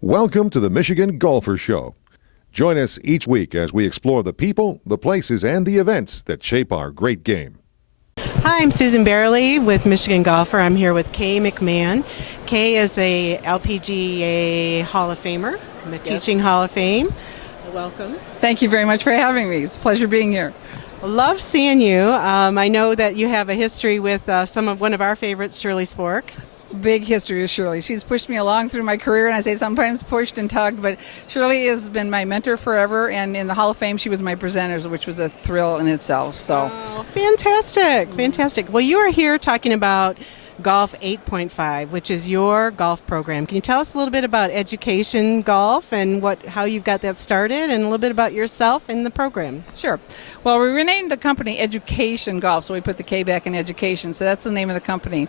Welcome to the Michigan Golfer Show. Join us each week as we explore the people, the places, and the events that shape our great game. Hi, I'm Susan Bairley with Michigan Golfer. I'm here with Kay McMahon. Kay is a LPGA Hall of Famer, in the Teaching Hall of Fame. Welcome. Thank you very much for having me. It's a pleasure being here. Love seeing you. I know that you have a history with one of our favorites, Shirley Spork. Big history with Shirley. She's pushed me along through my career, and I say sometimes pushed and tugged, but Shirley has been my mentor forever, and in the Hall of Fame she was my presenter, which was a thrill in itself. So, fantastic, fantastic. Well, you are here talking about Golf 8.5, which is your golf program. Can you tell us a little bit about Edukaytion Golf and how you've got that started, and a little bit about yourself and the program? Sure. Well, we renamed the company Edukaytion Golf, so we put the K back in education, so that's the name of the company.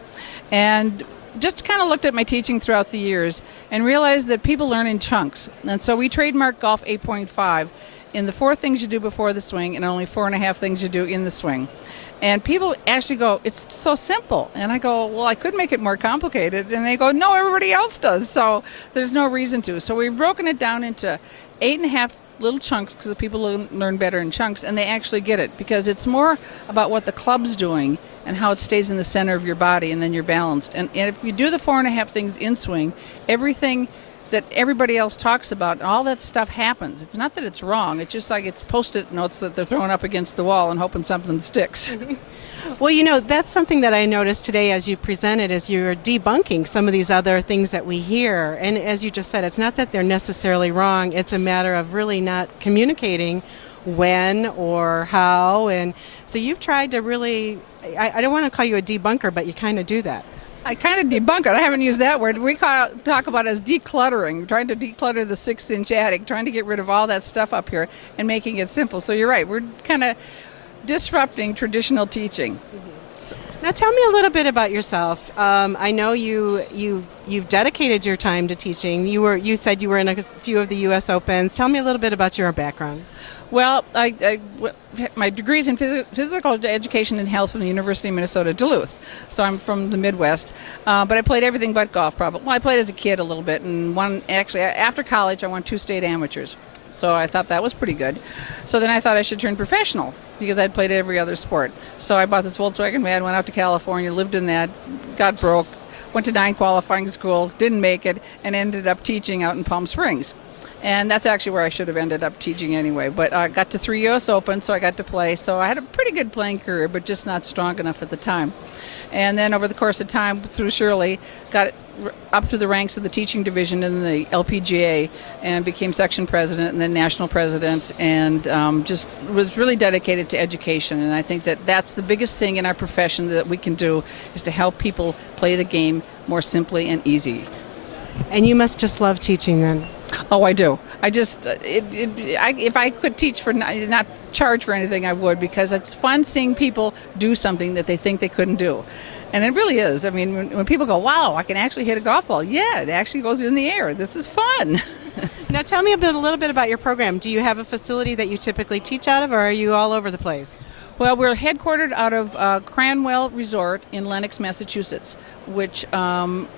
And just kind of looked at my teaching throughout the years and realized that people learn in chunks. And so we trademarked Golf 8.5 in the 4 things you do before the swing and only 4.5 things you do in the swing. And people actually go, it's so simple. And I go, well, I could make it more complicated. And they go, no, everybody else does. So there's no reason to. So we've broken it down into 8.5 little chunks because people learn better in chunks, and they actually get it because it's more about what the club's doing and how it stays in the center of your body, and then you're balanced. And if you do the 4.5 things in swing, everything that everybody else talks about, and all that stuff happens. It's not that it's wrong. It's just like it's Post-it notes that they're throwing up against the wall and hoping something sticks. Well, you know, that's something that I noticed today as you presented, is you're debunking some of these other things that we hear. And as you just said, it's not that they're necessarily wrong. It's a matter of really not communicating when or how. And so you've tried to really, I don't want to call you a debunker, but you kind of do that. I kind of debunk it. I haven't used that word. We talk about it as decluttering, trying to declutter the 6-inch attic, trying to get rid of all that stuff up here and making it simple. So you're right. We're kind of disrupting traditional teaching. So. Now tell me a little bit about yourself. I know you've dedicated your time to teaching. You said you were in a few of the U.S. Opens. Tell me a little bit about your background. Well, my degree's in physical education and health from the University of Minnesota, Duluth. So I'm from the Midwest. But I played everything but golf, probably. Well, I played as a kid a little bit, and after college, I won 2 state amateurs. So I thought that was pretty good. So then I thought I should turn professional because I'd played every other sport. So I bought this Volkswagen van, went out to California, lived in that, got broke, went to 9 qualifying schools, didn't make it, and ended up teaching out in Palm Springs. And that's actually where I should have ended up teaching anyway. But I got to 3 U.S. Opens, so I got to play. So I had a pretty good playing career, but just not strong enough at the time. And then over the course of time, through Shirley, got up through the ranks of the teaching division in the LPGA and became section president and then national president, and just was really dedicated to education. And I think that that's the biggest thing in our profession that we can do, is to help people play the game more simply and easy. And you must just love teaching then. Oh, I do. I just, if I could teach for not charge for anything, I would, because it's fun seeing people do something that they think they couldn't do. And it really is. I mean, when people go, wow, I can actually hit a golf ball. Yeah, it actually goes in the air. This is fun. Now tell me a little bit about your program. Do you have a facility that you typically teach out of, or are you all over the place? Well, we're headquartered out of Cranwell Resort in Lenox, Massachusetts, which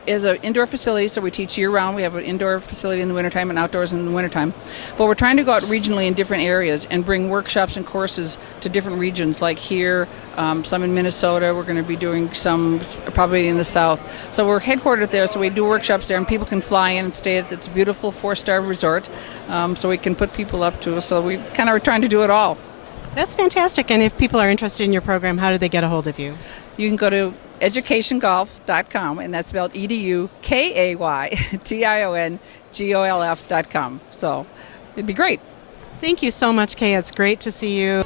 is an indoor facility, so we teach year-round. We have an indoor facility in the wintertime and outdoors in the wintertime. But we're trying to go out regionally in different areas and bring workshops and courses to different regions, like here, some in Minnesota. We're going to be doing some probably in the South. So we're headquartered there, so we do workshops there, and people can fly in and stay at this beautiful 4-star resort, so we can put people up to us. So we kind of are trying to do it all. That's fantastic. And if people are interested in your program, how do they get a hold of you? You can go to edukayiongolf.com, and that's spelled EDUKAYTIONGOLF.com. So it'd be great. Thank you so much, Kay. It's great to see you.